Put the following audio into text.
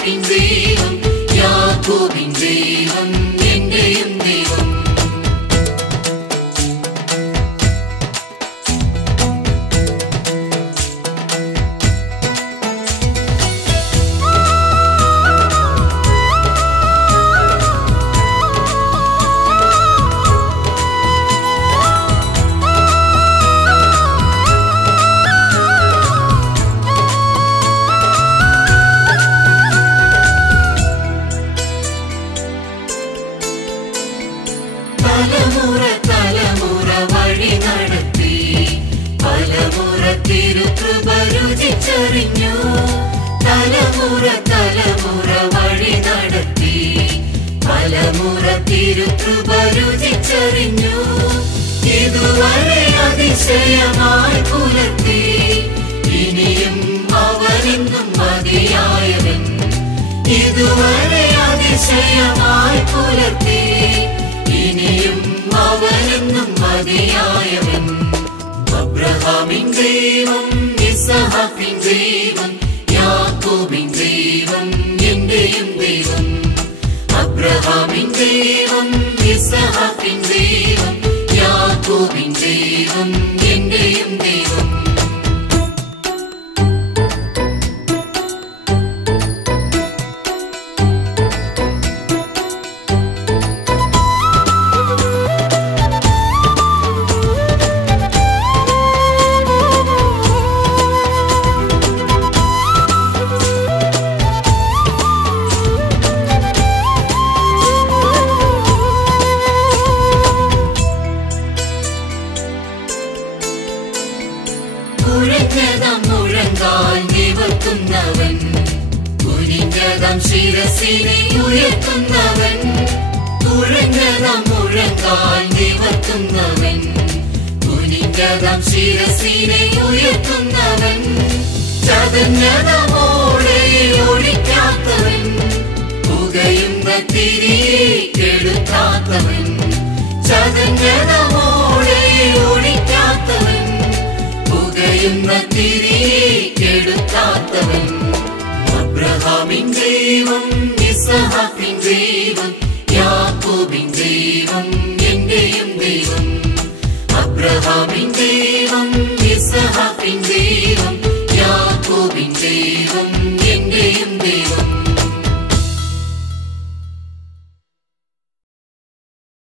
ഇസ്ഹാക്കിൻ ദൈവം, യാക്കോബിൻ ദൈവം, എന്റെയും ദൈവം. തലമുറ തലമുറ വഴി നടത്തി, പലമുറ തിരുകൃപ രുചിച്ചറിഞ്ഞു. തലമുറ തലമുറ വഴി നടത്തി, പലമുറ തിരുകൃപ രുചിച്ചറിഞ്ഞു. ഇതുവരെ അതിശയമായി പുലർത്തി, ഇനിയും അവനെന്നും മതിയായവൻ. ഇതുവരെ അതിശയമായി പുലർത്തി, ഇനിയും അവനെന്നും മതിയായവൻ. അബ്രഹാമിൻ ദൈവം, ഇസ്ഹാക്കിൻ ദൈവം, യാക്കോബിൻ ദൈവം, എന്റെയും ദൈവം. അബ്രഹാമിൻ ദൈവം, ഇസ്ഹാക്കിൻ ദൈവം, യാക്കോബിൻ ദൈവം, എന്റെയും ദൈവം. കുഴഞ്ഞതാം മുഴങ്കാൽ നിവർത്തുന്നവൻ, കുനിഞ്ഞതാം ശിരസിനെ ഉയർത്തുന്നവൻ. കുഴഞ്ഞതാം മുഴങ്കാൽ നിവർത്തുന്നവൻ, കുനിഞ്ഞതാം ശിരസിനെ ഉയർത്തുന്നവൻ. ചതഞ്ഞതമോടെ ഒഴിക്കാത്തവൻ, പുകയുന്ന തിരിയെ കെടുത്താത്തവൻ. ചതഞ്ഞതമോടെ ഒഴിക്കാത്തവൻ, പുകയുന്ന തിരിയെ കെടുത്താത്തവൻ. അബ്രഹാമിൻ ദൈവം, ഇസ്ഹാക്കിൻ ദൈവം, യാക്കോബിൻ ദൈവം, എന്റെയും ദൈവം. അബ്രഹാമിൻ ദൈവം, ഇസ്ഹാക്കിൻ ദൈവം,